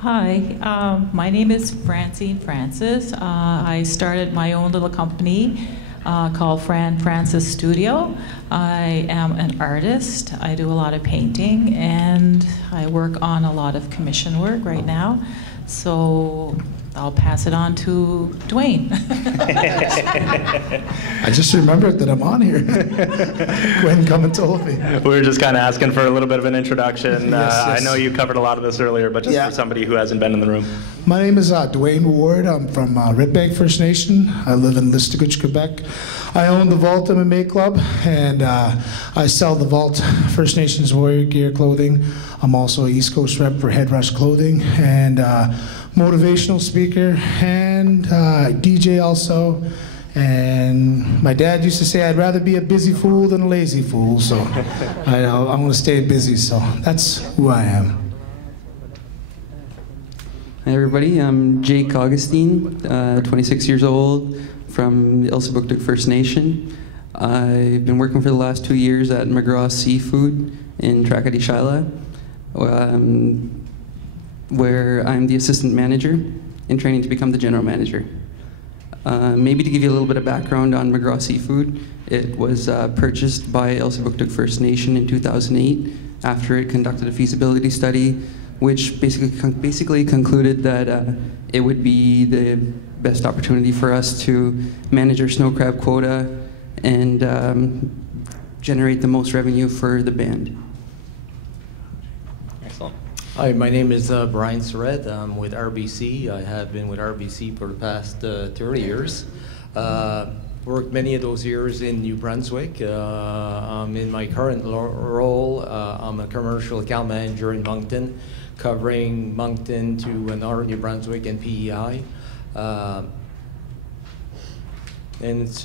Hi, my name is Francine Francis. I started my own little company called Fran Francis Studio. I am an artist. I do a lot of painting, and I work on a lot of commission work right now. So I'll pass it on to Dwayne. I just remembered that I'm on here. Gwen come and told me. We were just kind of asking for a little bit of an introduction. Yes. I know you covered a lot of this earlier, but just for somebody who hasn't been in the room. My name is Dwayne Ward. I'm from Red Bank First Nation. I live in Listigouche, Quebec. I own the Vault MMA Club, and I sell the Vault First Nations Warrior Gear clothing. I'm also an East Coast rep for Head Rush Clothing, and motivational speaker, and DJ also. And my dad used to say I'd rather be a busy fool than a lazy fool, so I'm going to stay busy, so that's who I am. Hi everybody, I'm Jake Augustine, 26 years old, from the Elsipogtog First Nation. I've been working for the last 2 years at McGraw Seafood in Tracadie-Shaila, where I'm the assistant manager in training to become the general manager. Maybe to give you a little bit of background on McGraw Seafood, it was purchased by Elsipogtog First Nation in 2008 after it conducted a feasibility study, which basically concluded that it would be the best opportunity for us to manage our snow crab quota and generate the most revenue for the band. Excellent. Hi, my name is Brian Surratt. I'm with RBC. I have been with RBC for the past 30 years. Worked many of those years in New Brunswick. In my current role, I'm a commercial account manager in Moncton, covering Moncton to northern New Brunswick and PEI. And it's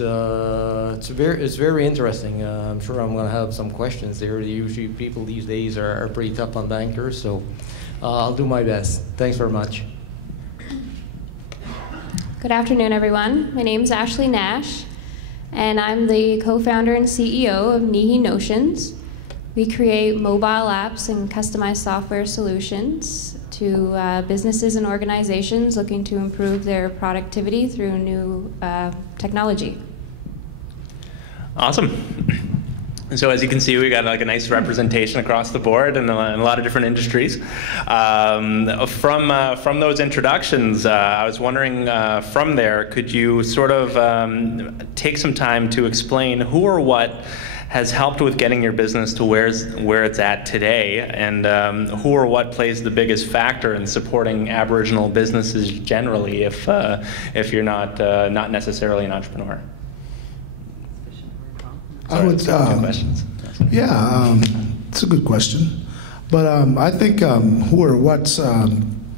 very interesting. I'm sure I'm going to have some questions there. Usually people these days are pretty tough on bankers, so I'll do my best. Thanks very much. Good afternoon, everyone. My name is Ashley Nash, and I'm the co-founder and CEO of Nihi Notions. We create mobile apps and customized software solutions to businesses and organizations looking to improve their productivity through new technology. Awesome. So as you can see, we got like a nice representation across the board in a lot of different industries. From those introductions, I was wondering from there, could you sort of take some time to explain who or what has helped with getting your business to where it's at today, and who or what plays the biggest factor in supporting Aboriginal businesses generally, if you're not necessarily an entrepreneur? I would. Two questions. Yeah, it's a good question, but I think who or what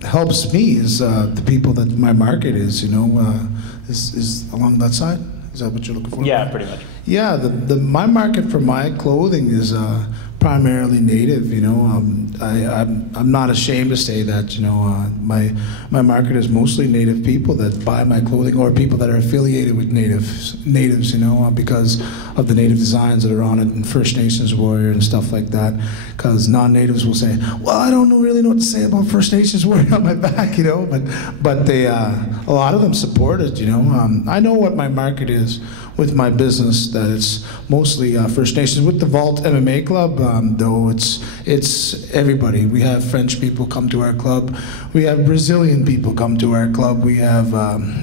helps me is the people that my market is. You know, is along that side. Is that what you're looking for? Yeah, pretty much. Yeah, my market for my clothing is primarily native. You know, I'm not ashamed to say that. You know, my market is mostly native people that buy my clothing, or people that are affiliated with natives. You know, because of the native designs that are on it, and First Nations Warrior and stuff like that. Because non-natives will say, "Well, I don't really know what to say about First Nations Warrior on my back," you know. But they a lot of them support it. You know, I know what my market is with my business, that it's mostly First Nations. With the Vault MMA Club, though, it's everybody. We have French people come to our club. We have Brazilian people come to our club. We have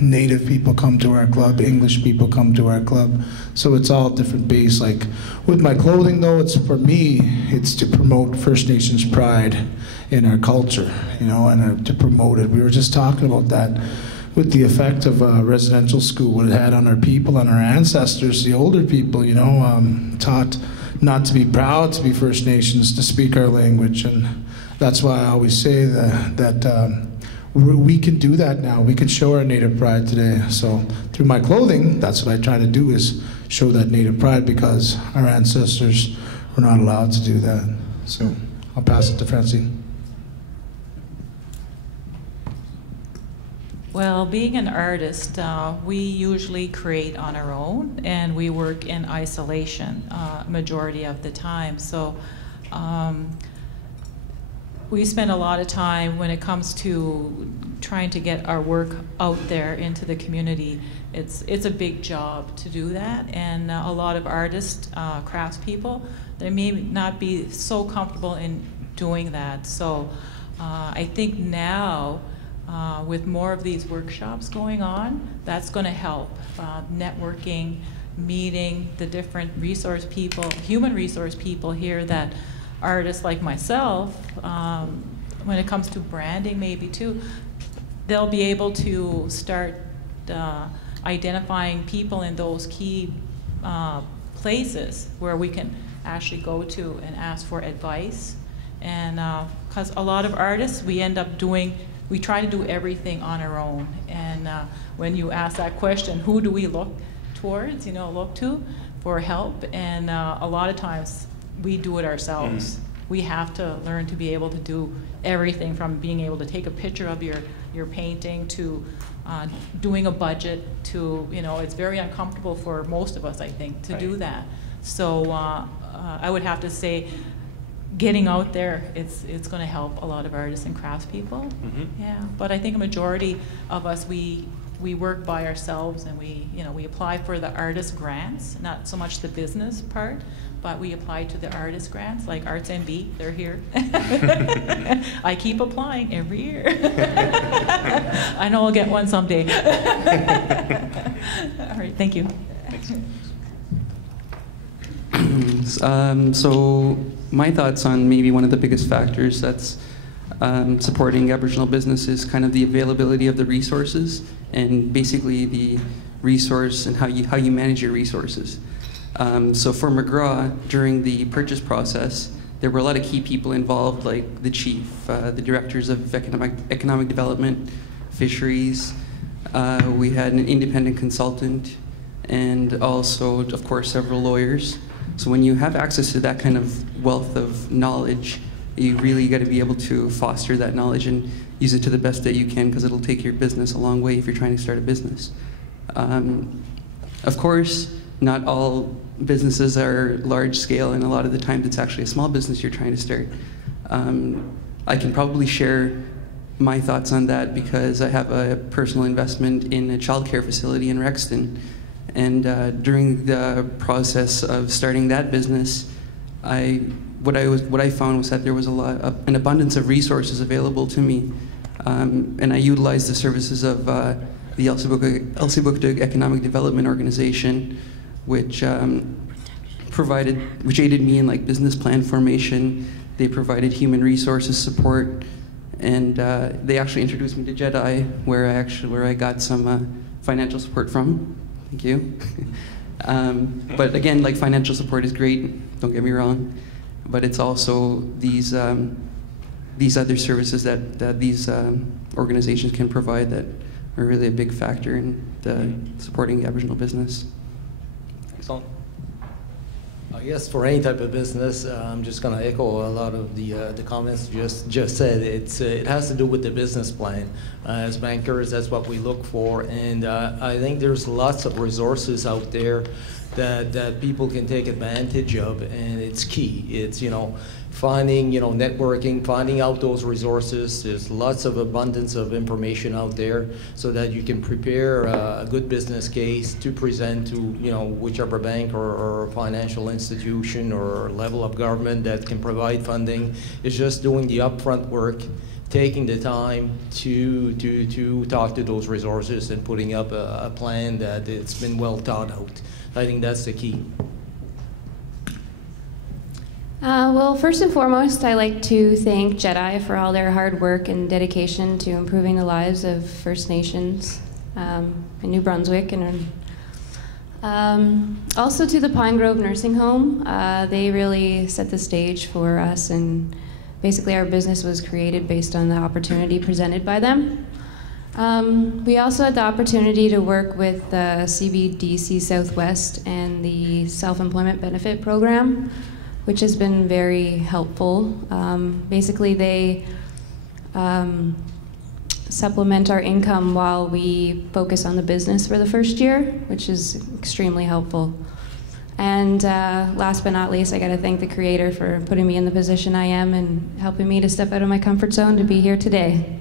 Native people come to our club. English people come to our club. So it's all different base. Like with my clothing, though, it's for me, it's to promote First Nations pride in our culture, you know, and to promote it. We were just talking about that, with the effect of residential school, what it had on our people, on our ancestors, the older people, you know, taught not to be proud to be First Nations, to speak our language. And that's why I always say that we can do that now. We can show our native pride today. So through my clothing, that's what I try to do, is show that native pride, because our ancestors were not allowed to do that. So I'll pass it to Francine. Well, being an artist, we usually create on our own, and we work in isolation majority of the time. So we spend a lot of time when it comes to trying to get our work out there into the community. It's a big job to do that, and a lot of artists, craftspeople, they may not be so comfortable in doing that. So I think now, with more of these workshops going on, that's going to help. Networking, meeting the different resource people, human resource people here, that artists like myself, when it comes to branding maybe too, they'll be able to start identifying people in those key places where we can actually go to and ask for advice. And because a lot of artists, we end up we try to do everything on our own. And when you ask that question, who do we look towards, look to for help? And a lot of times we do it ourselves. We have to learn to be able to do everything, from being able to take a picture of your painting to doing a budget to, it's very uncomfortable for most of us, I think, to do that. So I would have to say, getting out there, it's going to help a lot of artists and craftspeople. Yeah, but I think a majority of us, we work by ourselves, and we apply for the artist grants, not so much the business part, but we apply to the artist grants, like Arts NB, they're here. I keep applying every year. I know I'll get one someday. All right, thank you. So my thoughts on maybe one of the biggest factors that's supporting Aboriginal business is kind of the availability of the resources, and basically the resource and how you manage your resources. So for McGraw, during the purchase process, there were a lot of key people involved, like the chief, the directors of economic development, fisheries. We had an independent consultant, and also, of course, several lawyers. So when you have access to that kind of wealth of knowledge, you really got to be able to foster that knowledge and use it to the best that you can, because it'll take your business a long way if you're trying to start a business. Of course, not all businesses are large scale, and a lot of the times it's actually a small business you're trying to start. I can probably share my thoughts on that because I have a personal investment in a childcare facility in Rexton. And during the process of starting that business, what I found was that there was an abundance of resources available to me, and I utilized the services of the Elsipogtog Economic Development Organization, which aided me in like business plan formation. They provided human resources support, and they actually introduced me to JEDI, where I got some financial support from. Thank you. But again, like, financial support is great, don't get me wrong, but it's also these other services that these organizations can provide that are really a big factor in supporting Aboriginal business. Excellent. I guess for any type of business, I'm just going to echo a lot of the comments you just said. It has to do with the business plan. As bankers, that's what we look for, and I think there's lots of resources out there that people can take advantage of, and it's key. It's finding, networking, finding out those resources. There's lots of abundance of information out there, so that you can prepare a good business case to present to, whichever bank or financial institution or level of government that can provide funding. It's just doing the upfront work, taking the time to talk to those resources and putting up a plan that it's been well thought out. I think that's the key. Well, first and foremost, I like to thank JEDI for all their hard work and dedication to improving the lives of First Nations in New Brunswick, and also to the Pine Grove Nursing Home. They really set the stage for us, and basically our business was created based on the opportunity presented by them. We also had the opportunity to work with CBDC Southwest and the Self-Employment Benefit Program, which has been very helpful. Basically, they supplement our income while we focus on the business for the first year, which is extremely helpful. And last but not least, I got to thank the creator for putting me in the position I am and helping me to step out of my comfort zone to be here today.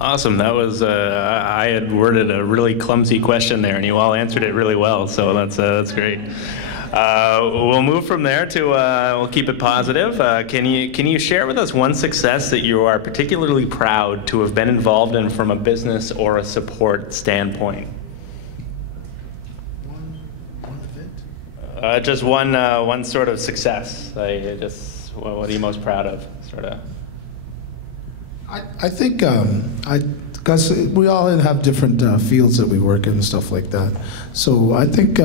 Awesome. That was, I had worded a really clumsy question there, and you all answered it really well, so that's great. We'll move from there to, we'll keep it positive. Can you share with us one success that you are particularly proud to have been involved in from a business or a support standpoint? Just one sort of success. What are you most proud of, sort of? I think, because we all have different fields that we work in and stuff like that. So I think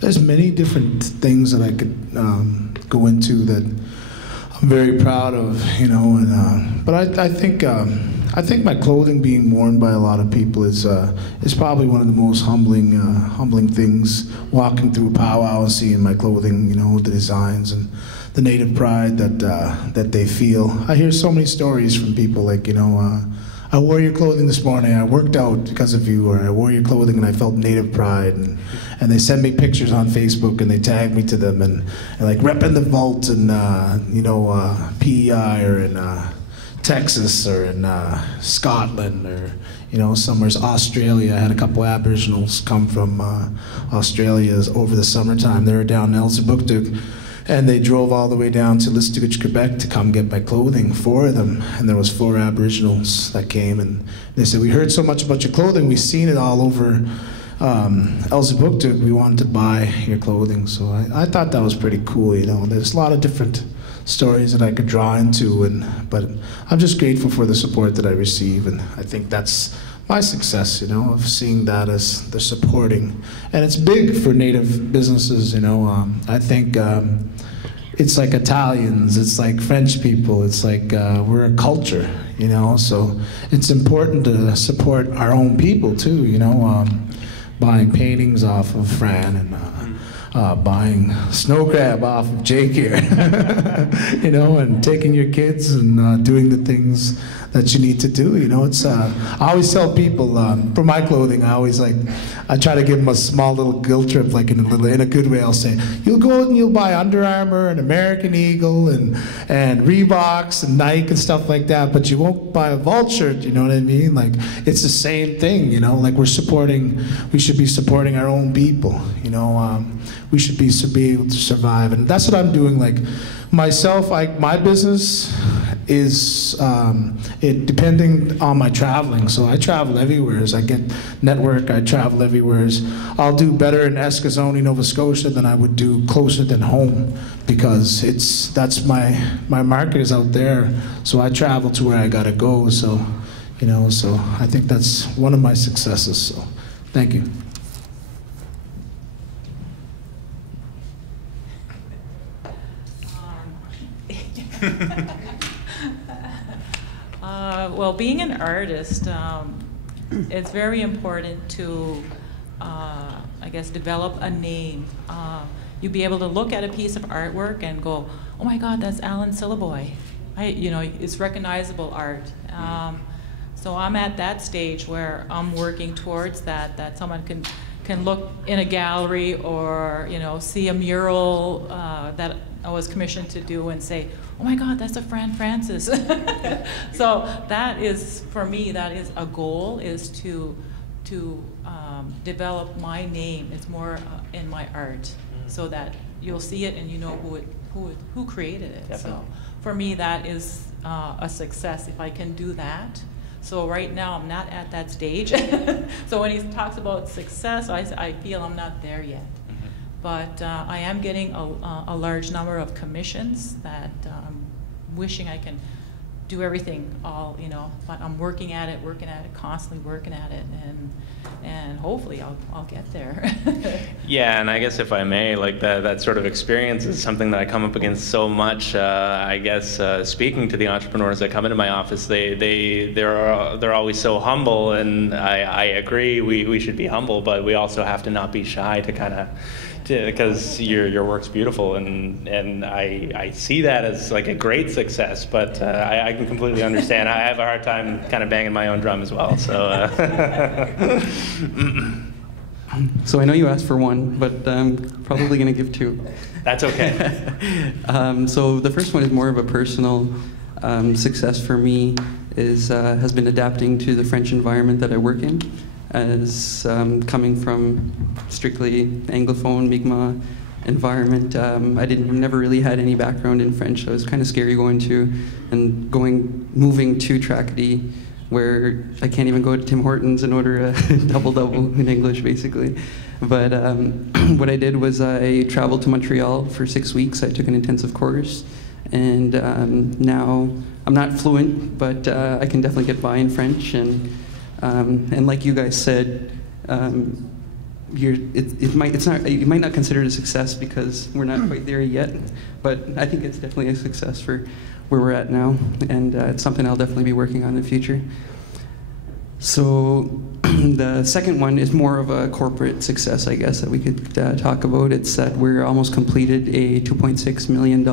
there's many different things that I could go into that I'm very proud of, you know. And but I think my clothing being worn by a lot of people is probably one of the most humbling things. Walking through a powwow and seeing my clothing, you know, the designs and the native pride that they feel. I hear so many stories from people like, you know, I wore your clothing this morning, I worked out because of you, or I wore your clothing and I felt native pride. And they send me pictures on Facebook and they tag me to them and like repping the vault in, you know, PEI or in Texas or in Scotland or, you know, somewhere's Australia. I had a couple Aboriginals come from Australia over the summertime. They were down in Elsipogtog. And they drove all the way down to Listigouche, Quebec to come get my clothing, 4 of them. And there was 4 Aboriginals that came, and they said, we heard so much about your clothing, we've seen it all over Elsipogtog, we wanted to buy your clothing. So I thought that was pretty cool, you know. There's a lot of different stories that I could draw into, but I'm just grateful for the support that I receive, and I think that's my success, you know, of seeing that as the supporting. And it's big for Native businesses, you know. I think it's like Italians, it's like French people, it's like we're a culture, you know, so it's important to support our own people too, you know, buying paintings off of Fran and buying snow crab off of Jake here, you know, and taking your kids and doing the things that you need to do, you know. It's I always tell people for my clothing, I try to give them a small little guilt trip, like in a good way. I'll say, you'll go out and you'll buy Under Armour and American Eagle and Reeboks and Nike and stuff like that, but you won't buy a Vault shirt, you know what I mean? Like, it's the same thing, you know, like we should be supporting our own people, you know. We should be able to survive, and that's what I'm doing. Like myself, my business is depending on my traveling. So I travel everywhere. As I get network, I travel everywhere. I'll do better in Eskasoni, Nova Scotia than I would do closer than home, because that's my market is out there. So I travel to where I gotta go. So, you know, so I think that's one of my successes. So, thank you. Well, being an artist, it's very important to, I guess, develop a name. You'd be able to look at a piece of artwork and go, oh my God, that's Alan Syllaboy. You know, it's recognizable art. So I'm at that stage where I'm working towards that someone can look in a gallery or, you know, see a mural that I was commissioned to do and say, oh my God, that's a Fran Francis. So that is, for me, that is a goal, is to develop my name. It's more in my art, so that you'll see it and you know who created it. Definitely. So for me, that is a success if I can do that. So right now, I'm not at that stage. So when he talks about success, I feel I'm not there yet. But I am getting a large number of commissions that I'm wishing I can do everything all, you know, but I'm working at it, constantly working at it, and hopefully I'll get there. Yeah, and I guess if I may, like that sort of experience is something that I come up against so much. I guess speaking to the entrepreneurs that come into my office, they're always so humble, and I agree we should be humble, but we also have to not be shy to kind of, because your work's beautiful, and I see that as like a great success, but I can completely understand. I have a hard time kind of banging my own drum as well. So So I know you asked for one, but I'm probably going to give two. That's okay. So the first one is more of a personal success for me, has been adapting to the French environment that I work in. As coming from strictly Anglophone, Mi'kmaq environment, I never really had any background in French, so it was kind of scary moving to Tracadie, where I can't even go to Tim Hortons and order a double-double in English, basically. But what I did was I traveled to Montreal for 6 weeks. I took an intensive course, and now I'm not fluent, but I can definitely get by in French. And like you guys said, you might not consider it a success because we're not quite there yet, but I think it's definitely a success for where we're at now, and it's something I'll definitely be working on in the future. So the second one is more of a corporate success, I guess, that we could talk about. It's that we're almost completed a $2.6 million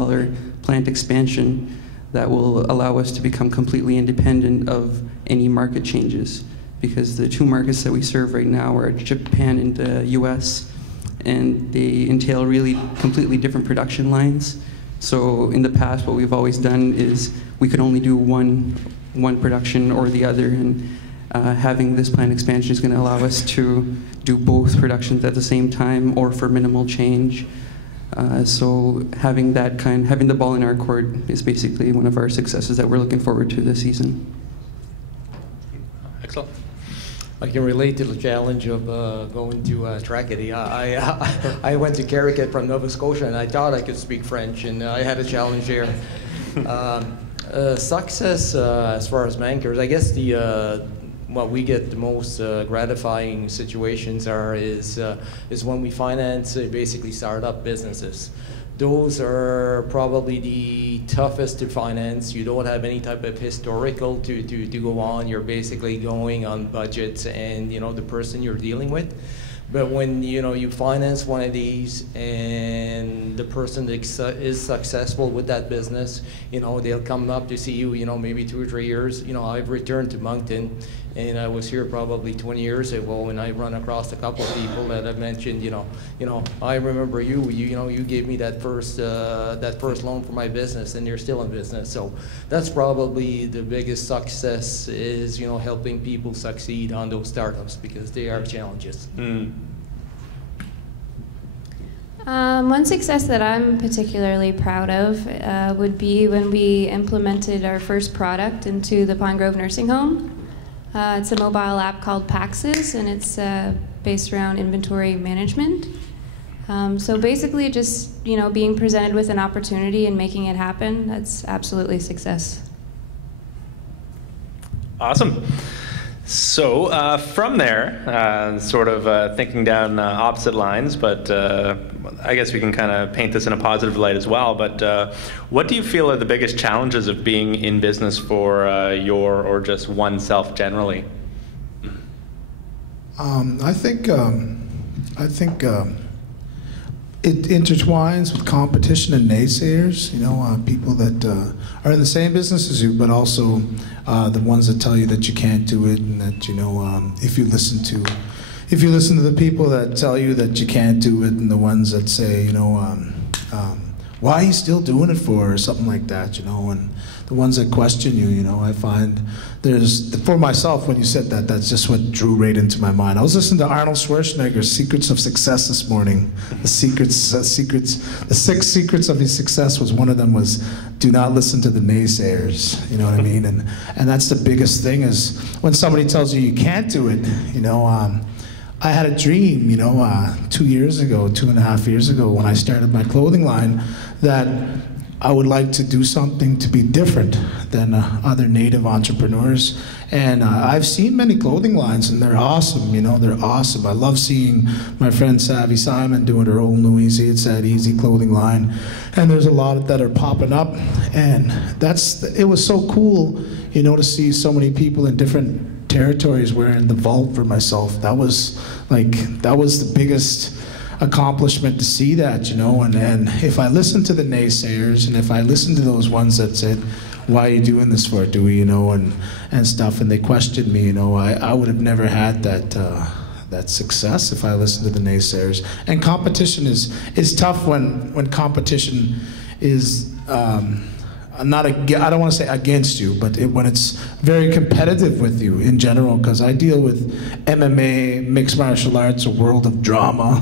plant expansion that will allow us to become completely independent of any market changes, because the two markets that we serve right now are Japan and the US, and they entail really completely different production lines. So in the past, what we've always done is we could only do one production or the other, and having this plant expansion is going to allow us to do both productions at the same time or for minimal change. So having the ball in our court is basically one of our successes that we're looking forward to this season. Excellent. I can relate to the challenge of going to Tracadie. I went to Caracat from Nova Scotia, and I thought I could speak French, and I had a challenge there. Success as far as bankers, I guess what we get the most gratifying situations is when we finance basically startup businesses. Those are probably the toughest to finance. You don't have any type of historical to go on. You're basically going on budgets and the person you're dealing with. But when you finance one of these and the person is successful with that business, they'll come up to see you, maybe 2 or 3 years. I've returned to Moncton, and I was here probably 20 years ago, and I run across a couple of people that have mentioned, I remember you gave me that first loan for my business, and you're still in business. So that's probably the biggest success is helping people succeed on those startups, because they are challenges. One success that I'm particularly proud of would be when we implemented our first product into the Pine Grove Nursing Home. It's a mobile app called Paxes, and it's based around inventory management. So basically just, being presented with an opportunity and making it happen, that's absolutely success. Awesome. So from there, sort of thinking down opposite lines, but I guess we can kind of paint this in a positive light as well. But what do you feel are the biggest challenges of being in business for or just oneself generally? I think it intertwines with competition and naysayers. People that are in the same business as you, but also the ones that tell you that you can't do it, and that if you listen to the people that tell you that you can't do it, and the ones that say why are you still doing it for, or something like that, and the ones that question you, I find for myself, when you said that, that's just what drew right into my mind. I was listening to Arnold Schwarzenegger's Secrets of Success this morning. The 6 secrets of his success one of them was do not listen to the naysayers, you know what I mean? And that's the biggest thing, is when somebody tells you you can't do it, I had a dream, 2.5 years ago, when I started my clothing line, that I would like to do something to be different than other Native entrepreneurs. And I've seen many clothing lines, and they're awesome, they're awesome. I love seeing my friend Savvy Simon doing her old New Easy. It's that easy clothing line. And there's a lot that are popping up. And it was so cool, to see so many people in different territories wearing the vault for myself. That was the biggest accomplishment to see that, and if I listen to the naysayers, and if I listen to those ones that said, why are you doing this for, Dewey, and stuff, and they questioned me, I would have never had that's success if I listen to the naysayers. And competition is tough when competition is not, I don't want to say against you, but when it's very competitive with you in general, because I deal with MMA, mixed martial arts, a world of drama,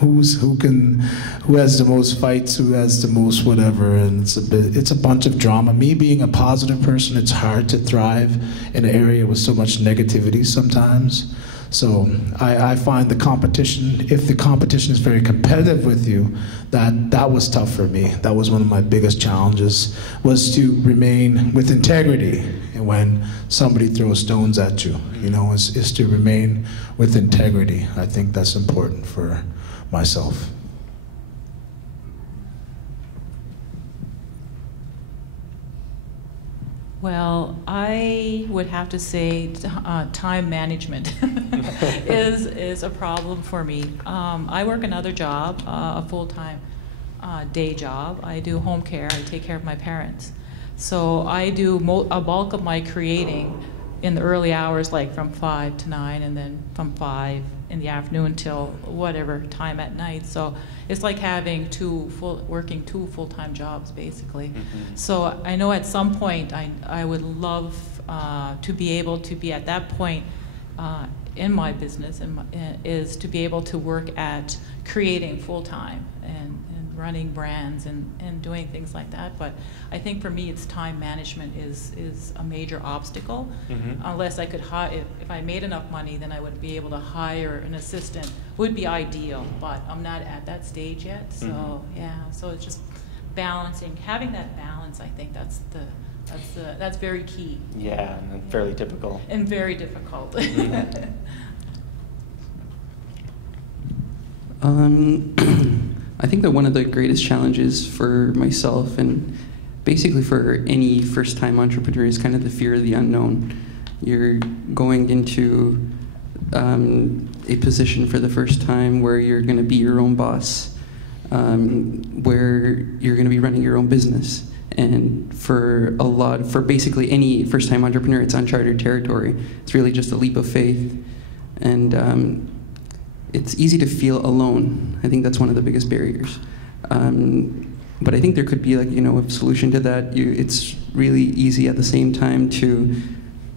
who has the most fights, who has the most whatever, and it's a bunch of drama. Me being a positive person, it's hard to thrive in an area with so much negativity sometimes. So I find the competition, if the competition is very competitive with you, that was tough for me. That was one of my biggest challenges, was to remain with integrity. And when somebody throws stones at you, is to remain with integrity. I think that's important for myself. Well, I would have to say time management is a problem for me. I work another job, a full-time day job. I do home care. I take care of my parents. So I do a bulk of my creating in the early hours, like from 5 to 9, and then from 5 in the afternoon till whatever time at night. So it's like having working two full-time jobs, basically. Mm-hmm. So I know at some point I would love to be able to be at that point in my business, is to be able to work at creating full-time and running brands and doing things like that. But I think for me, it's time management is a major obstacle. Mm-hmm. Unless I could hire, if I made enough money, then I would be able to hire an assistant. Would be ideal, but I'm not at that stage yet. So mm-hmm. Yeah, so it's just balancing, having that balance. I think that's very key. Yeah, and fairly typical. And very difficult. I think that one of the greatest challenges for myself and basically for any first-time entrepreneur is kind of the fear of the unknown. You're going into a position for the first time where you're going to be your own boss, where you're going to be running your own business. And for basically any first-time entrepreneur, it's uncharted territory. It's really just a leap of faith. And it's easy to feel alone. I think that's one of the biggest barriers. But I think there could be a solution to that. It's really easy at the same time to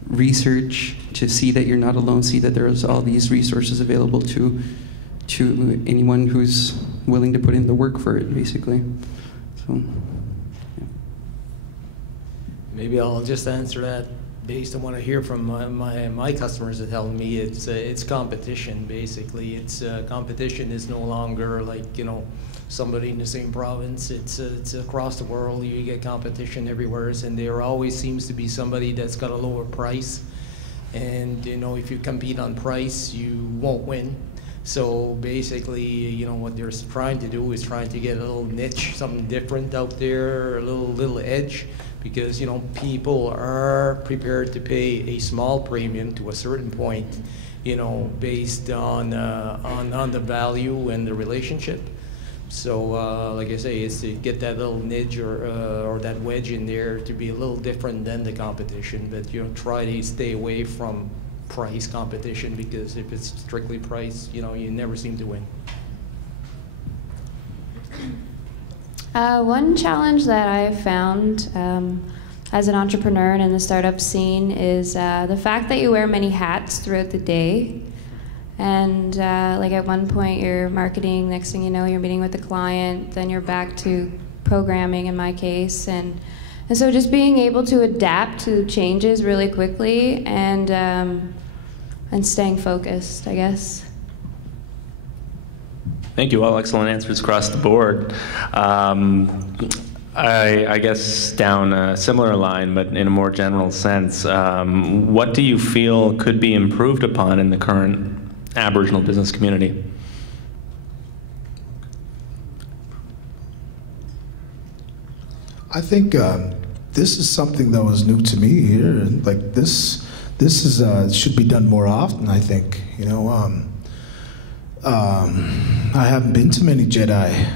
research, to see that you're not alone, see that there's all these resources available to anyone who's willing to put in the work for it, basically. So, yeah. Maybe I'll just answer that based on what I hear from my customers that tell me it's competition, basically. It's competition is no longer like, somebody in the same province. It's across the world. You get competition everywhere, and there always seems to be somebody that's got a lower price. And if you compete on price, you won't win. So basically, what they're trying to do is trying to get a little niche, something different out there, a little edge. Because people are prepared to pay a small premium to a certain point, based on the value and the relationship. So, like I say, it's to get that little niche or that wedge in there to be a little different than the competition. But try to stay away from price competition, because if it's strictly price, you never seem to win. One challenge that I've found as an entrepreneur and in the startup scene is the fact that you wear many hats throughout the day. And like at one point you're marketing, next thing you know you're meeting with the client, then you're back to programming in my case. And so just being able to adapt to changes really quickly and staying focused, I guess. Thank you. Well, excellent answers across the board. I guess down a similar line, but in a more general sense, what do you feel could be improved upon in the current Aboriginal business community? I think this is something that was new to me here, and like this is should be done more often. I think I haven't been to many JEDI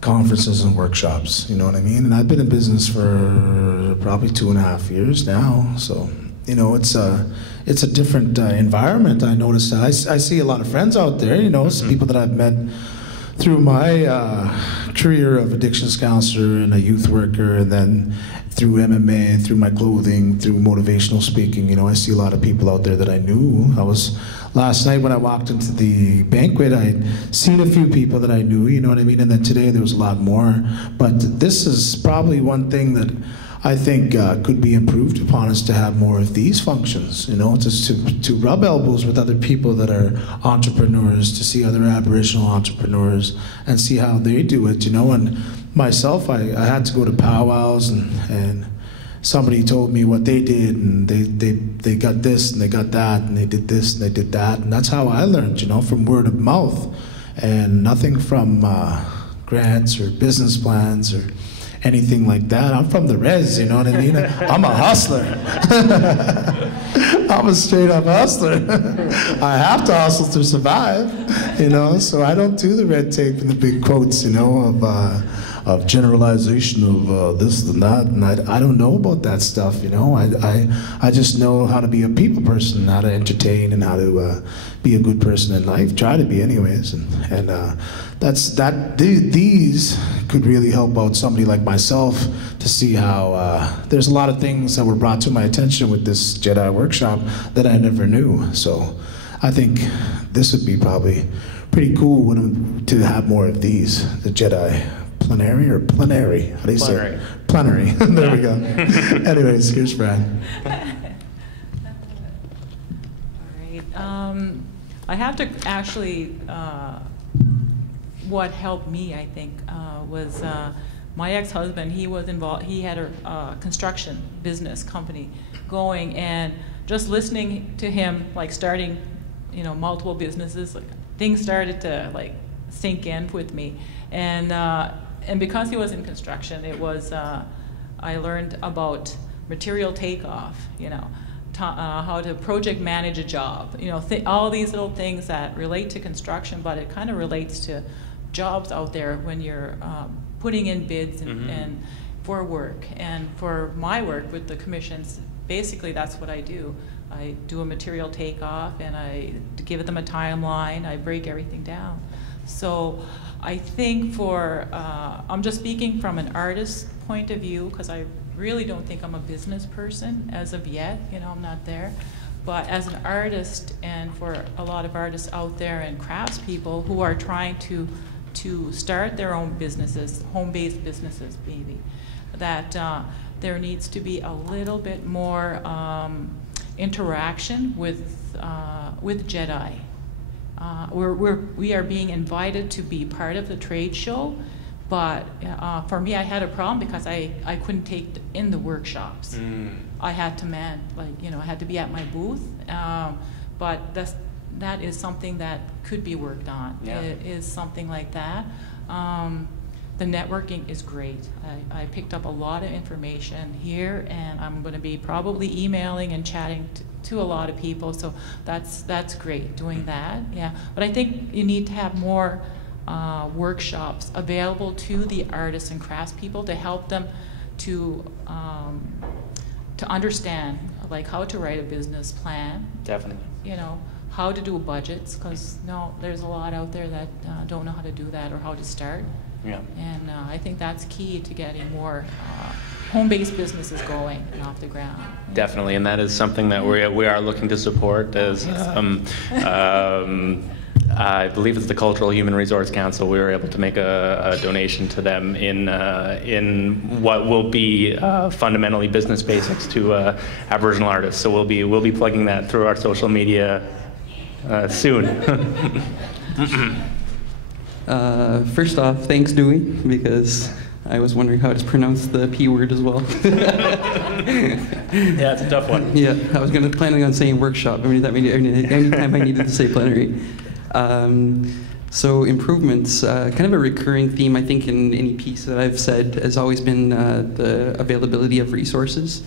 conferences and workshops, you know what I mean? And I've been in business for probably 2.5 years now, so you know, it's a different environment. I noticed that. I see a lot of friends out there, you know, people that I've met through my career of addictions counselor and a youth worker, and then through MMA, through my clothing, through motivational speaking. You know, I see a lot of people out there that I knew. Last night when I walked into the banquet, I'd seen a few people that I knew, you know what I mean? And then today there was a lot more. But this is probably one thing that I think could be improved upon, is to have more of these functions, you know, just to rub elbows with other people that are entrepreneurs, to see other Aboriginal entrepreneurs and see how they do it, you know. And myself, I had to go to powwows, and somebody told me what they did, and they got this and they got that, and they did this and they did that, and that's how I learned, you know, from word of mouth, and nothing from grants or business plans or anything like that. I'm from the res, you know what I mean? I'm a hustler. I'm a straight up hustler. I have to hustle to survive, you know, so I don't do the red tape and the big quotes, you know, of generalization of this and that, and I don't know about that stuff, you know. I just know how to be a people person, how to entertain, and how to be a good person in life. Try to be, anyways, and these could really help out somebody like myself to see how there's a lot of things that were brought to my attention with this JEDI workshop that I never knew. So I think this would be probably pretty cool to have more of these, the JEDI Plenary or Plenary? How do you say it? Plenary. There we go. Anyways, here's Fran. All right. I have to actually, what helped me, I think, was my ex-husband. He was involved. He had a construction business company going, and just listening to him, like starting, you know, multiple businesses, like things started to like sink in with me, and because he was in construction, it was I learned about material takeoff, you know, how to project manage a job, you know, all these little things that relate to construction, but it kind of relates to jobs out there when you're putting in bids and for work. And for my work with the commissions, basically that's what I do. I do a material takeoff, and I give them a timeline. I break everything down. So I think I'm just speaking from an artist's point of view, because I really don't think I'm a business person as of yet, you know, I'm not there. But as an artist, and for a lot of artists out there and craftspeople who are trying to start their own businesses, home-based businesses maybe, that there needs to be a little bit more interaction with JEDI. We are being invited to be part of the trade show, but for me, I had a problem because I couldn't take in the workshops. I had to I had to be at my booth, but that is something that could be worked on. Yeah. It is something like that. The networking is great. I picked up a lot of information here, and I'm going to be probably emailing and chatting to a lot of people, so that's great, doing that, yeah. But I think you need to have more workshops available to the artists and craftspeople to help them to understand, like, how to write a business plan. Definitely. You know, how to do budgets, because there's a lot out there that don't know how to do that or how to start. Yeah. And I think that's key to getting more home-based businesses going and off the ground. Definitely, and that is something that we are looking to support. As I believe it's the Cultural Human Resource Council. We were able to make a donation to them in what will be fundamentally business basics to Aboriginal artists. So we'll be plugging that through our social media soon. First off, thanks, Dewey, because I was wondering how to pronounce the P word as well. Yeah, it's a tough one. Yeah, I was planning on saying workshop. I mean, that made any time I needed to say plenary. So improvements, kind of a recurring theme, I think, in any piece that I've said has always been the availability of resources.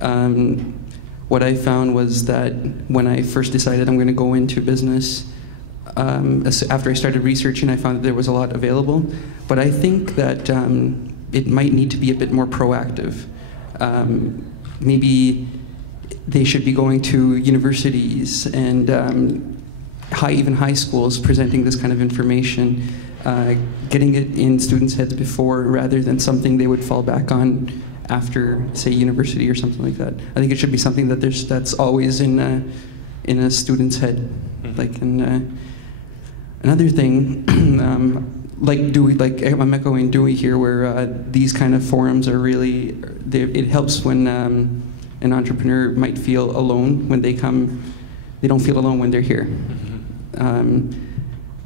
What I found was that when I first decided I'm going to go into business, after I started researching, I found that there was a lot available, but I think that it might need to be a bit more proactive. Maybe they should be going to universities and even high schools, presenting this kind of information, getting it in students' heads before, rather than something they would fall back on after, say, university or something like that. I think it should be something that's always in a student's head. Like, another thing, like Dewey, like I'm echoing Dewey here, where these kind of forums are really, it helps when an entrepreneur might feel alone when they come. They don't feel alone when they're here.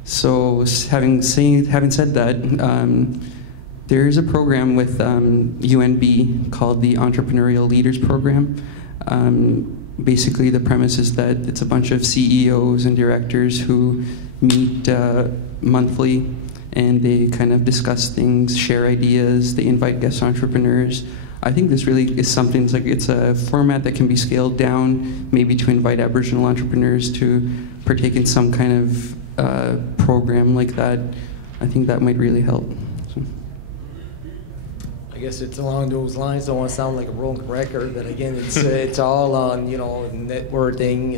So having said that, there's a program with UNB called the Entrepreneurial Leaders Program. Basically, the premise is that it's a bunch of CEOs and directors who meet monthly, and they kind of discuss things, share ideas, they invite guest entrepreneurs. I think this really is something, it's a format that can be scaled down, maybe to invite Aboriginal entrepreneurs to partake in some kind of program like that. I think that might really help. So. I guess it's along those lines. Don't want to sound like a broken record, but again, it's all on, you know, networking,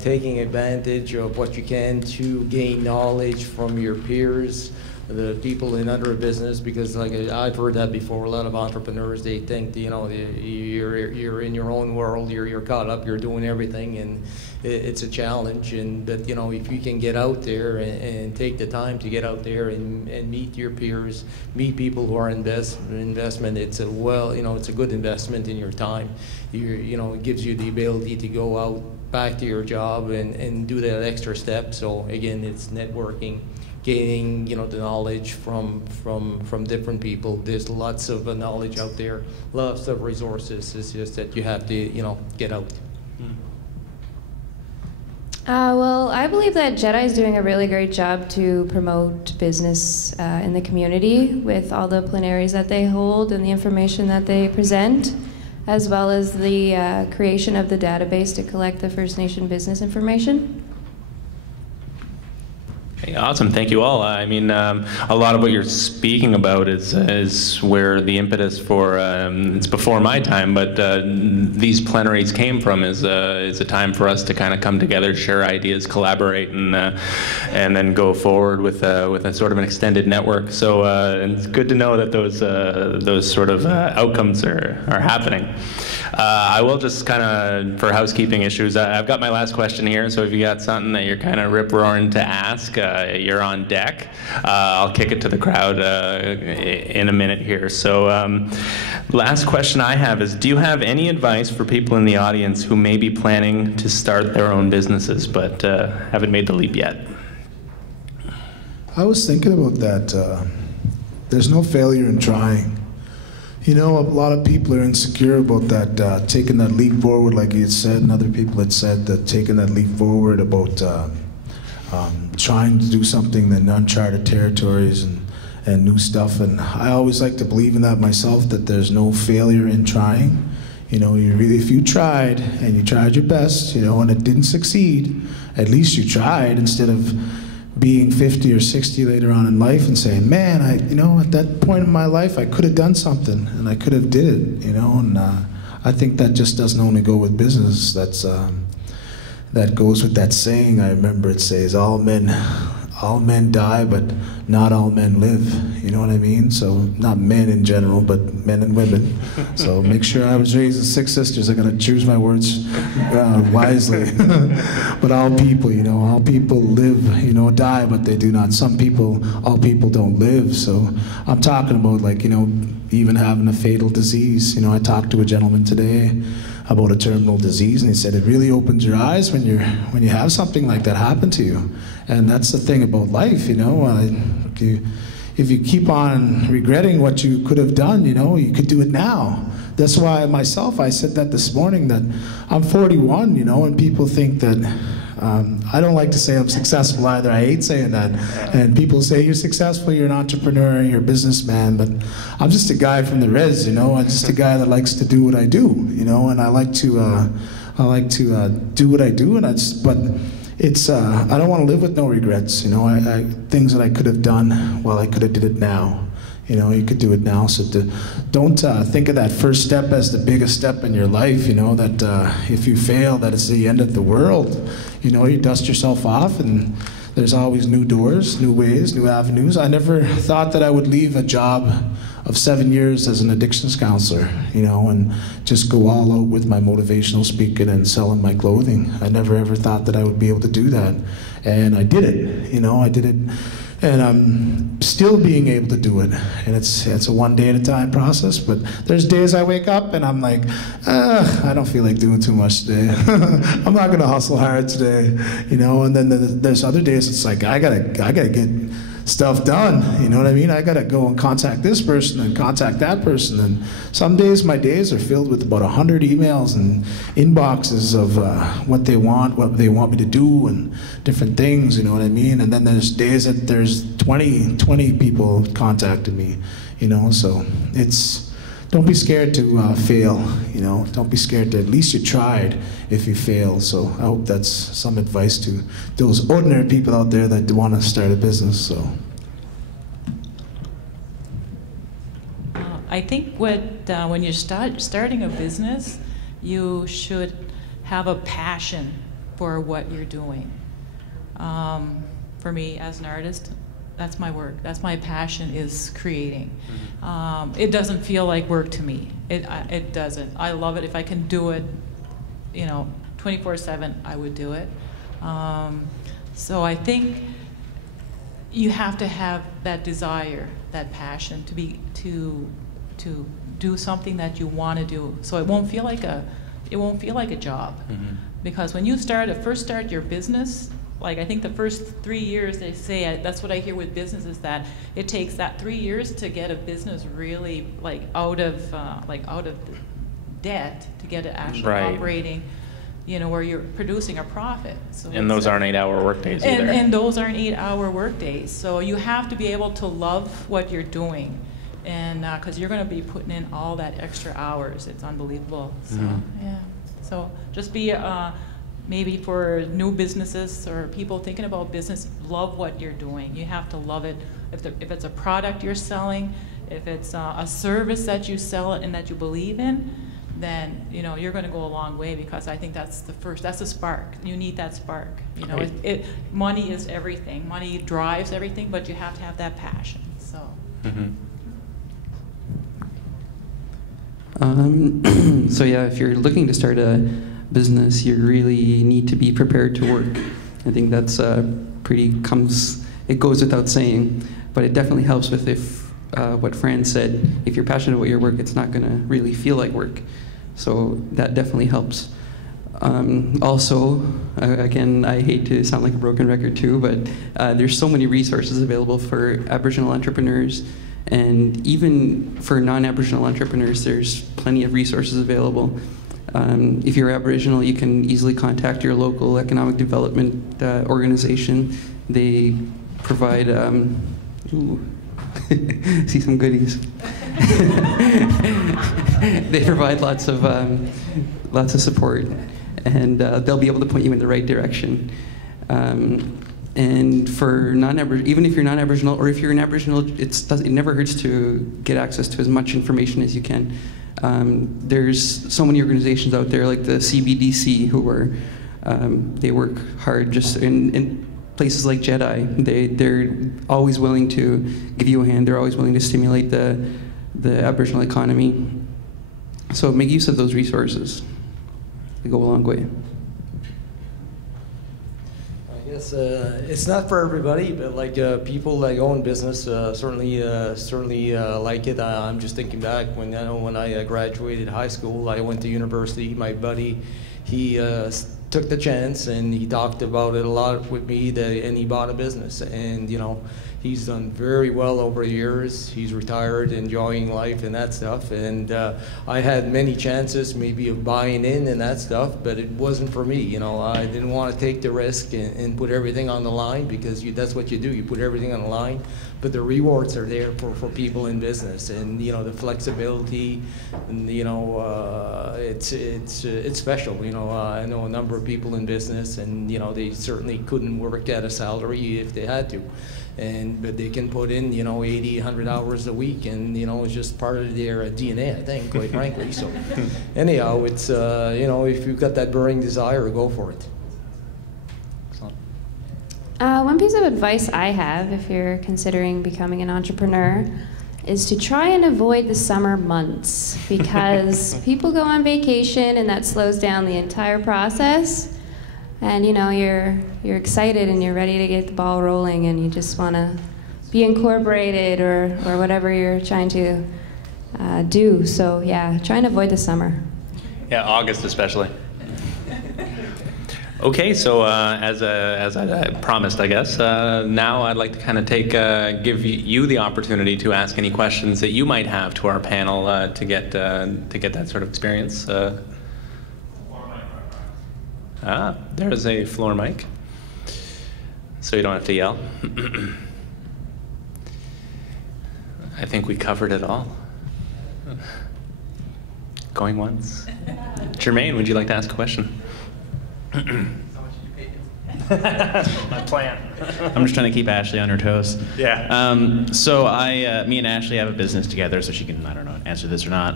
taking advantage of what you can to gain knowledge from your peers, the people in other business, because like I've heard that before. A lot of entrepreneurs, they think, you know, you're in your own world, you're caught up, you're doing everything, and it's a challenge. But you know, if you can get out there and take the time to get out there and meet your peers, meet people who are investment, it's a it's a good investment in your time. You know, it gives you the ability to go out back to your job and do that extra step. So again, it's networking, gaining, you know, the knowledge from different people. There's lots of knowledge out there, lots of resources. It's just that you have to, you know, get out. Well, I believe that JEDI is doing a really great job to promote business in the community with all the plenaries that they hold and the information that they present, as well as the creation of the database to collect the First Nation business information. Hey, awesome, thank you all. I mean, a lot of what you're speaking about is where the impetus for, it's before my time, but these plenaries came from, is a time for us to kind of come together, share ideas, collaborate, and then go forward with a sort of an extended network. So it's good to know that those sort of outcomes are happening. I will just kind of, for housekeeping issues, I've got my last question here, so if you got something that you're kind of rip-roaring to ask, you're on deck. I'll kick it to the crowd in a minute here. So last question I have is, do you have any advice for people in the audience who may be planning to start their own businesses but haven't made the leap yet? I was thinking about that. There's no failure in trying. You know, a lot of people are insecure about that, taking that leap forward, like you had said, and other people had said, that taking that leap forward about trying to do something in uncharted territories and new stuff. And I always like to believe in that myself, that there's no failure in trying. You know, if you tried and you tried your best, you know, and it didn't succeed, at least you tried, instead of being 50 or 60 later on in life and saying, man, at that point in my life, I could have done something and I could have did it, you know. And I think that just doesn't only go with business. That goes with that saying. I remember it says, all men die, but not all men live. You know what I mean? So not men in general, but men and women. So make sure I was raised with 6 sisters. I gotta choose my words wisely. But all people, you know, all people live, you know, die, but they do not. All people don't live. So I'm talking about, like, you know, even having a fatal disease. You know, I talked to a gentleman today about a terminal disease, and he said it really opens your eyes when you have something like that happen to you. And that's the thing about life, you know. If you keep on regretting what you could have done, you know, you could do it now. That's why myself, I said that this morning, that I'm 41, you know, and people think that I don't like to say I'm successful either. I hate saying that. And people say, you're successful, you're an entrepreneur, you're a businessman, but I'm just a guy from the res, you know. I'm just a guy that likes to do what I do, you know, and I like to do what I do, but it's I don't want to live with no regrets, you know. Things that I could have done, well, I could have did it now, You know, you could do it now. So don't think of that first step as the biggest step in your life, you know, that if you fail, that it's the end of the world. You know, you dust yourself off, and there's always new doors, new ways, new avenues. I never thought that I would leave a job of 7 years as an addictions counselor, you know, and just go all out with my motivational speaking and selling my clothing. I never ever thought that I would be able to do that. And I did it, you know, I did it. And I'm still being able to do it. And it's a one day at a time process, but there's days I wake up and I'm like, I don't feel like doing too much today. I'm not gonna hustle hard today, you know, and then there's other days it's like, I gotta get stuff done, you know what I mean? I gotta go and contact this person and contact that person, and some days my days are filled with about 100 emails and inboxes of what they want me to do and different things, you know what I mean? And then there's days that there's 20 people contacting me, you know, so don't be scared to fail, you know, don't be scared to, at least you tried if you fail. So I hope that's some advice to those ordinary people out there that want to start a business. So I think when you're starting a business, you should have a passion for what you're doing. For me as an artist, that's my work. That's my passion, is creating. It doesn't feel like work to me. It doesn't. I love it. If I can do it, you know, 24/7, I would do it. So I think you have to have that desire, that passion to do something that you want to do. So it won't feel like a job. Because when you first start your business, like I think the first 3 years, they say, that's what I hear with business, is that it takes that 3 years to get a business really like out of debt, to get it actually operating, you know, where you're producing a profit. So and those aren't 8-hour work days either. And those aren't 8-hour work days. So you have to be able to love what you're doing, and because you're going to be putting in all that extra hours. It's unbelievable. So yeah. So just be. Maybe for new businesses or people thinking about business, love what you're doing. You have to love it. If it's a product you're selling, if it's a service that you sell and that you believe in, then you know you're going to go a long way, because I think that's the spark. You need that spark. You know, money is everything. Money drives everything, but you have to have that passion. So. So yeah, if you're looking to start a business, you really need to be prepared to work. I think that's it goes without saying, but it definitely helps with what Fran said. If you're passionate about your work, it's not going to really feel like work. So that definitely helps. Also, again, I hate to sound like a broken record too, but there's so many resources available for Aboriginal entrepreneurs, and even for non-Aboriginal entrepreneurs, there's plenty of resources available. If you're Aboriginal, you can easily contact your local economic development organization. They provide, see some goodies. They provide lots of support, and they'll be able to point you in the right direction. And for even if you're non-Aboriginal, or if you're an Aboriginal, it never hurts to get access to as much information as you can. There's so many organizations out there, like the CBDC, they work hard just in places like JEDI. They're always willing to give you a hand. They're always willing to stimulate the Aboriginal economy. So make use of those resources. They go a long way. I guess it's not for everybody, but like people that own business certainly like it. I'm just thinking back when I graduated high school, I went to university. My buddy, he took the chance and he talked about it a lot with me, and he bought a business, and you know, he's done very well over the years. He's retired, enjoying life and that stuff. And I had many chances maybe of buying in and that stuff, but it wasn't for me. You know, I didn't want to take the risk and put everything on the line, because that's what you do. You put everything on the line, but the rewards are there for people in business, and you know, the flexibility, and you know, it's special. You know, I know a number of people in business, and you know, they certainly couldn't work at a salary if they had to. but they can put in, 80, 100 hours a week, and, it's just part of their DNA, I think, quite frankly. So anyhow, it's, if you've got that burning desire, go for it. One piece of advice I have, if you're considering becoming an entrepreneur, is to try and avoid the summer months, because people go on vacation and that slows down the entire process. And you're excited and you're ready to get the ball rolling, and you just want to be incorporated or whatever you're trying to do. So yeah, try and avoid the summer. Yeah, August especially. Okay, so as I promised, I guess, now I'd like to kind of give you the opportunity to ask any questions that you might have to our panel to get that sort of experience. There's a floor mic, so you don't have to yell. I think we covered it all. Going once. Jermaine, would you like to ask a question? My plan. I'm just trying to keep Ashley on her toes. Yeah. So me and Ashley have a business together, so she can, I don't know, answer this or not.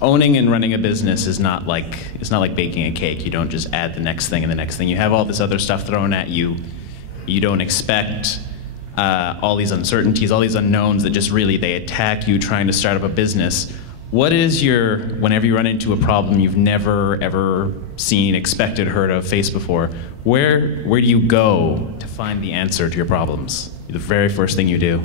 Owning and running a business is not like, it's not like baking a cake. You don't just add the next thing and the next thing. You have all this other stuff thrown at you. You don't expect all these uncertainties, all these unknowns that just really, they attack you trying to start up a business. What is whenever you run into a problem you've never ever seen, expected, heard of, faced before, where do you go to find the answer to your problems? The very first thing you do.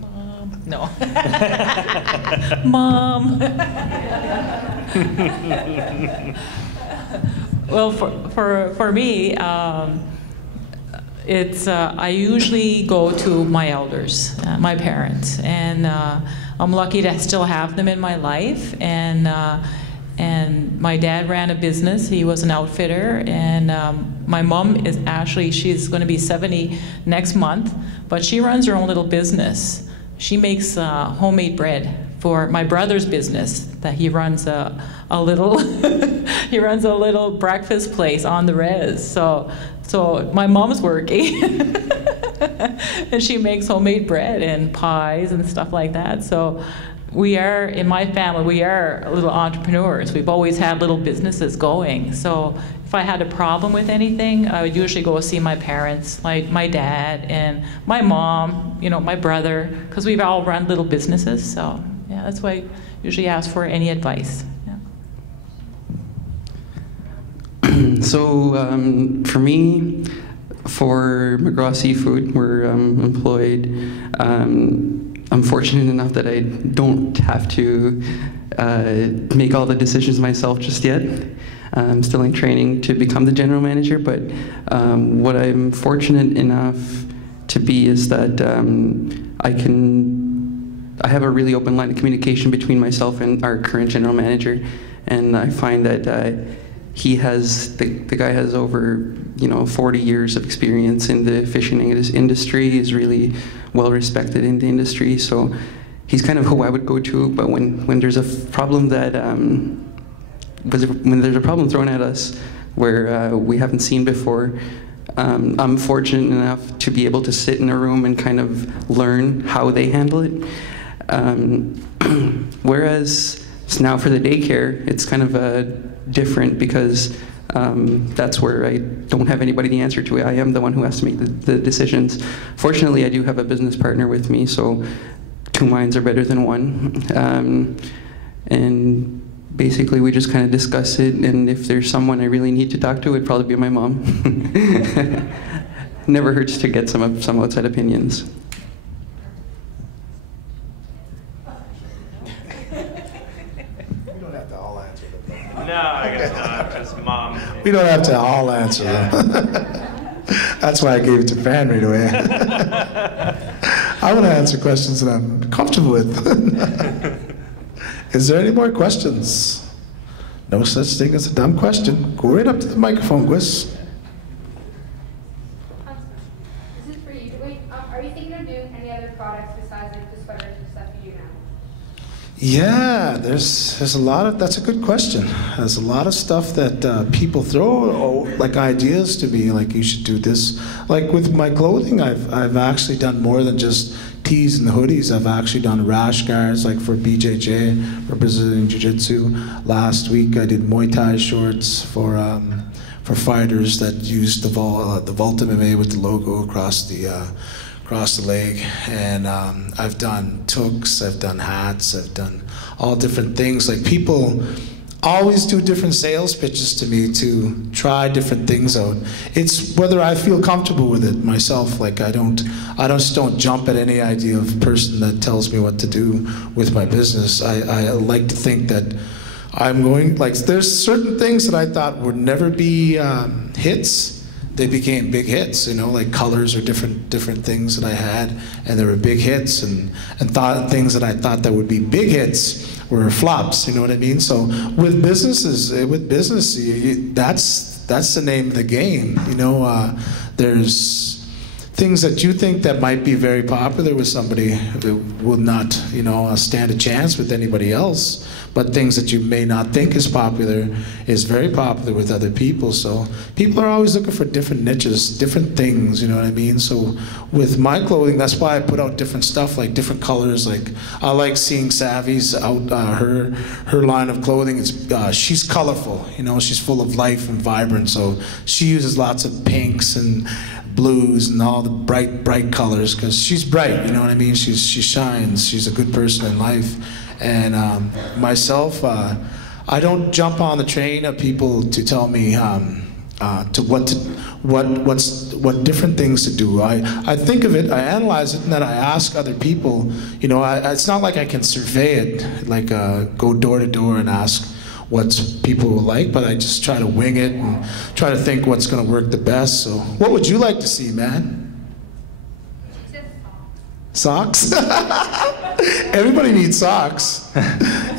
Mom. No. Mom. Well, for me, I usually go to my elders, my parents, and I'm lucky to still have them in my life. And my dad ran a business. He was an outfitter, and my mom is actually, she's going to be 70 next month, but she runs her own little business. She makes homemade bread for my brother's business that he runs a little he runs a little breakfast place on the res. So my mom's working and she makes homemade bread and pies and stuff like that. So we are, in my family, we are little entrepreneurs. We've always had little businesses going. So if I had a problem with anything, I would usually go see my parents, like my dad and my mom, my brother, because we've all run little businesses. So yeah, that's why I usually ask for any advice. So for me, for McGraw Seafood, we're employed. I'm fortunate enough that I don't have to make all the decisions myself just yet. I'm still in training to become the general manager, but what I'm fortunate enough to be is that I have a really open line of communication between myself and our current general manager, and I find that the guy has over 40 years of experience in the fishing industry. He's really well respected in the industry, so he's kind of who I would go to. But when there's a problem when there's a problem thrown at us where we haven't seen before, I'm fortunate enough to be able to sit in a room and kind of learn how they handle it. Whereas now for the daycare, it's kind of different because that's where I don't have anybody to answer to. I am the one who has to make the decisions. Fortunately, I do have a business partner with me, so two minds are better than one. And basically, we just kind of discuss it, and if there's someone I really need to talk to, it'd probably be my mom. Never hurts to get some outside opinions. No, I guess not. Just mom. We don't have to all answer them. That's why I gave it to Fran right away. I want to answer questions that I'm comfortable with. Is there any more questions? No such thing as a dumb question. Go right up to the microphone, Gwis. This is for you. Are you thinking of doing any other products besides like the sweaters and stuff you do Yeah, there's a lot of, that's a good question. There's a lot of stuff that people throw, like ideas to me, like you should do this. Like with my clothing, I've actually done more than just tees and hoodies. I've actually done rash guards, like for BJJ, for Brazilian Jiu-Jitsu. Last week I did Muay Thai shorts for fighters that use the Vault MMA with the logo across the leg, and I've done toques, I've done hats, I've done all different things. Like people always do different sales pitches to me to try different things out. It's whether I feel comfortable with it myself. Like I just don't jump at any idea of person that tells me what to do with my business. I like to think that I'm going, like there's certain things that I thought would never be hits. They became big hits, you know, like colors or different things that I had, and they were big hits, and things that I thought that would be big hits were flops. You know what I mean? So with business, that's the name of the game. You know, there's things that you think that might be very popular with somebody that will not, you know, stand a chance with anybody else. But things that you may not think is popular is very popular with other people. So people are always looking for different niches, different things, you know what I mean? So with my clothing, that's why I put out different stuff, like different colors. Like I like seeing Savvy's out, her line of clothing. She's colorful, you know, she's full of life and vibrant. So she uses lots of pinks and blues and all the bright colors, because she's bright, you know what I mean? She shines. She's a good person in life. And myself, I don't jump on the train of people to tell me what different things to do. I think of it, I analyze it, and then I ask other people. You know, it's not like I can survey it, like go door to door and ask what people will like, but I just try to wing it and try to think what's going to work the best. So what would you like to see, man? Socks? Everybody needs socks.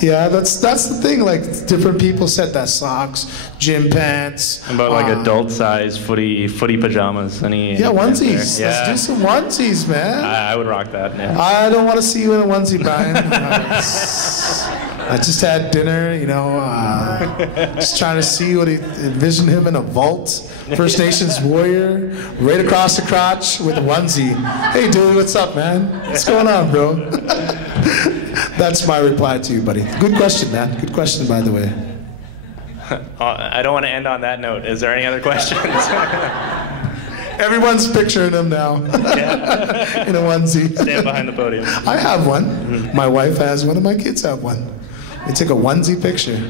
Yeah, that's the thing. Like different people said that socks, gym pants. About like adult size footy pajamas. Yeah, onesies. Yeah. Let's do some onesies, man. I would rock that. Yeah. I don't want to see you in a onesie, Brian. I just had dinner, you know, just trying to see envision him in a vault, First Nations warrior, right across the crotch with a onesie. Hey, dude, what's up, man? What's going on, bro? That's my reply to you, buddy. Good question, man. Good question, by the way. I don't want to end on that note. Is there any other questions? Everyone's picturing him now. Yeah. In a onesie. Stand behind the podium. I have one. Mm-hmm. My wife has one, and my kids have one. They take a onesie picture.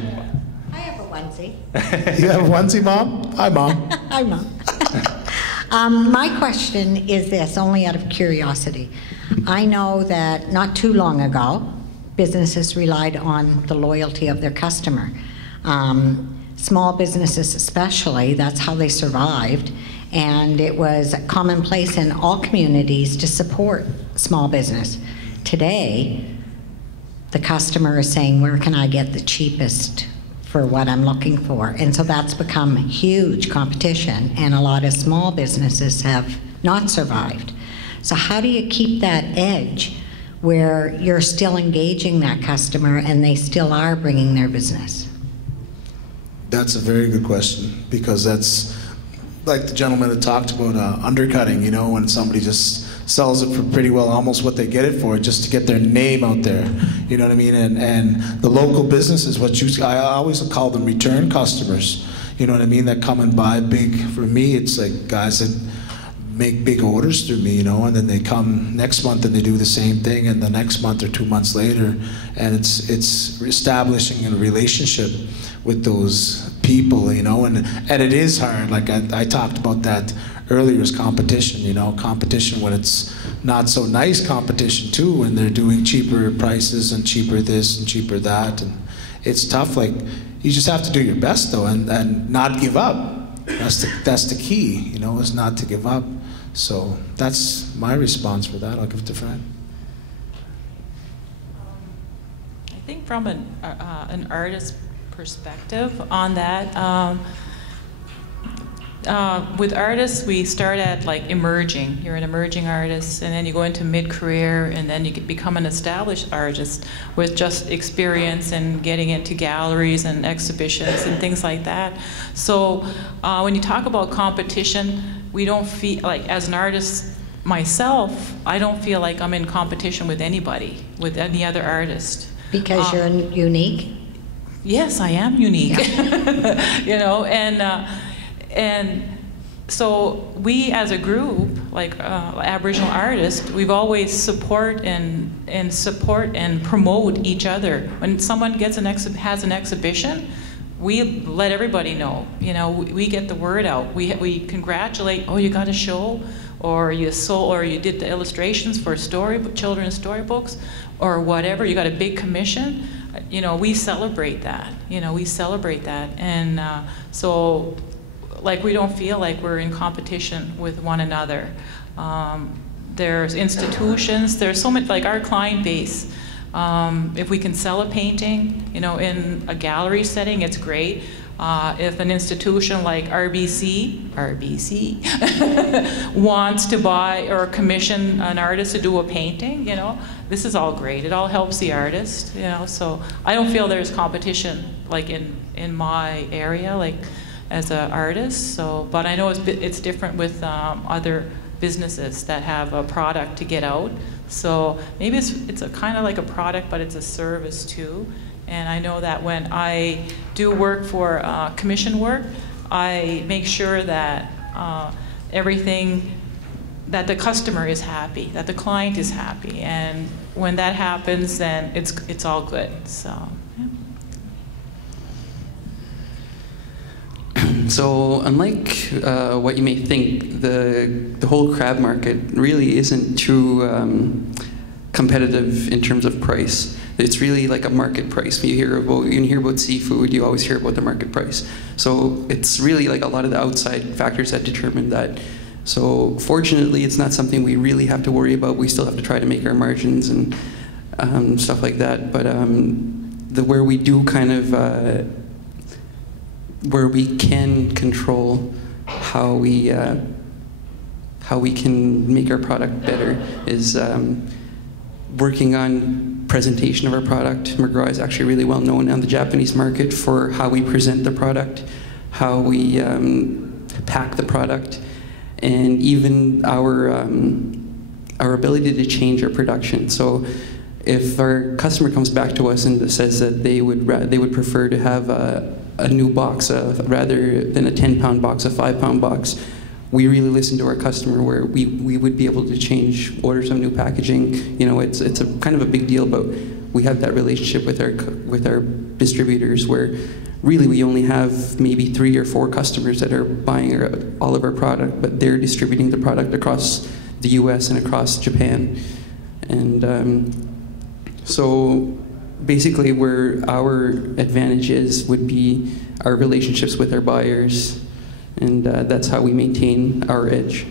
I have a onesie. You have a onesie, Mom? Hi, Mom. Hi, Mom. My question is this, only out of curiosity. I know that not too long ago, businesses relied on the loyalty of their customer. Small businesses especially, that's how they survived. And it was commonplace in all communities to support small business. Today, the customer is saying, where can I get the cheapest for what I'm looking for? And so that's become huge competition, and a lot of small businesses have not survived. So how do you keep that edge where you're still engaging that customer and they still are bringing their business? That's a very good question, because that's like the gentleman that talked about undercutting, you know, when somebody just sells it for pretty well almost what they get it for, just to get their name out there, you know what I mean? And the local businesses, I always call them return customers, you know what I mean, that come and buy big. For me, it's like guys that make big orders through me, you know, and then they come next month and they do the same thing, and the next month or 2 months later, and it's establishing a relationship with those people, you know, and it is hard. Like I talked about that earlier, is competition, you know, competition when it's not so nice competition too, when they're doing cheaper prices and cheaper this and cheaper that, and it's tough. Like you just have to do your best though, and not give up. That's the key, you know, is not to give up. So that's my response for that. I'll give it to Fran. I think from an artist perspective on that, with artists, we start at like emerging. You're an emerging artist, and then you go into mid-career, and then you become an established artist with just experience and getting into galleries and exhibitions and things like that. So when you talk about competition, we don't feel like, as an artist myself, I don't feel like I'm in competition with anybody, with any other artist. Because you're unique? Yes, I am unique. Yeah. You know, and so we as a group, like Aboriginal artists, we've always support and promote each other. When someone gets has an exhibition, we let everybody know. You know, we get the word out. We congratulate. Oh, you got a show, or you did the illustrations for children's storybooks, or whatever. You got a big commission. You know, we celebrate that. You know, we celebrate that, and so. Like, we don't feel like we're in competition with one another. There's institutions, there's so much, like our client base. If we can sell a painting, you know, in a gallery setting, it's great. If an institution like RBC wants to buy or commission an artist to do a painting, you know, this is all great. It all helps the artist, you know. So I don't feel there's competition like in my area, like as an artist. So, but I know it's different with other businesses that have a product to get out. So maybe it's a kind of like a product, but it's a service too. And I know that when I do work for commission work, I make sure that everything, that the customer is happy, that the client is happy. And when that happens, then it's all good. So, yeah. So unlike what you may think, the whole crab market really isn't too competitive in terms of price. It's really like a market price. When you hear about seafood, you always hear about the market price. So it's really like a lot of the outside factors that determine that. So fortunately, it's not something we really have to worry about. We still have to try to make our margins and stuff like that. But where we do kind of where we can control how we can make our product better is working on presentation of our product. McGraw is actually really well known on the Japanese market for how we present the product, how we pack the product, and even our ability to change our production. So if our customer comes back to us and says that they would prefer to have a new box rather than a 10-pound box, a 5-pound box, we really listen to our customer, where we would be able to change, order some new packaging. You know, it's a kind of a big deal, but we have that relationship with our distributors, where really we only have maybe 3 or 4 customers that are buying all of our product, but they're distributing the product across the US and across Japan. And so basically where our advantage would be our relationships with our buyers, and that's how we maintain our edge.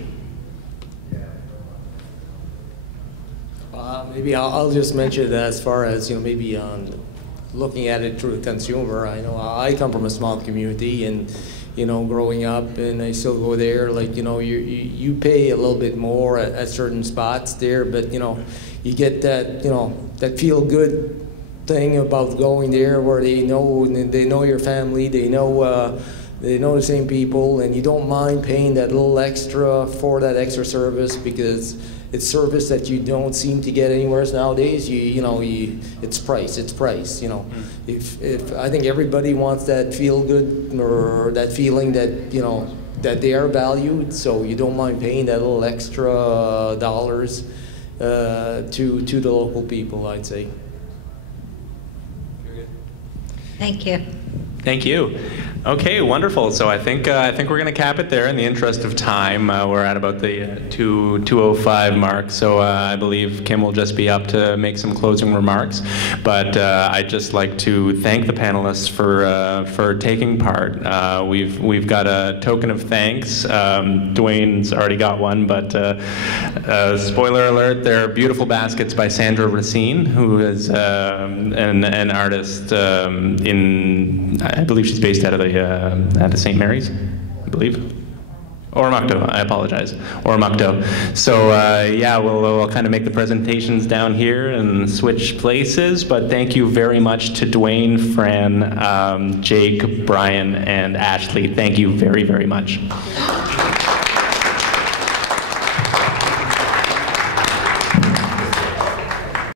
Maybe I'll just mention that as far as, you know, maybe on looking at it through the consumer. I know I come from a small community, and you know, growing up, and I still go there. Like, you know, you pay a little bit more at certain spots there, but you know, you get that, you know, that feel good thing about going there, where they know your family, they know the same people, and you don't mind paying that little extra for that extra service, because it's service that you don't seem to get anywhere else nowadays. It's price. You know, if I think everybody wants that feel good, or that feeling that, you know, that they are valued, so you don't mind paying that little extra dollars to the local people, I'd say. Thank you. Thank you. Okay, wonderful. So I think we're going to cap it there in the interest of time. We're at about the 2:05 mark, so I believe Kim will just be up to make some closing remarks. But I'd just like to thank the panelists for taking part. We've got a token of thanks. Dwayne's already got one, but spoiler alert: there are beautiful baskets by Sandra Racine, who is an artist I believe she's based out of St. Mary's, I believe. Oromocto, I apologize. Oromocto. So yeah, we'll kind of make the presentations down here and switch places, but thank you very much to Dwayne, Fran, Jake, Brian, and Ashley. Thank you very, very much.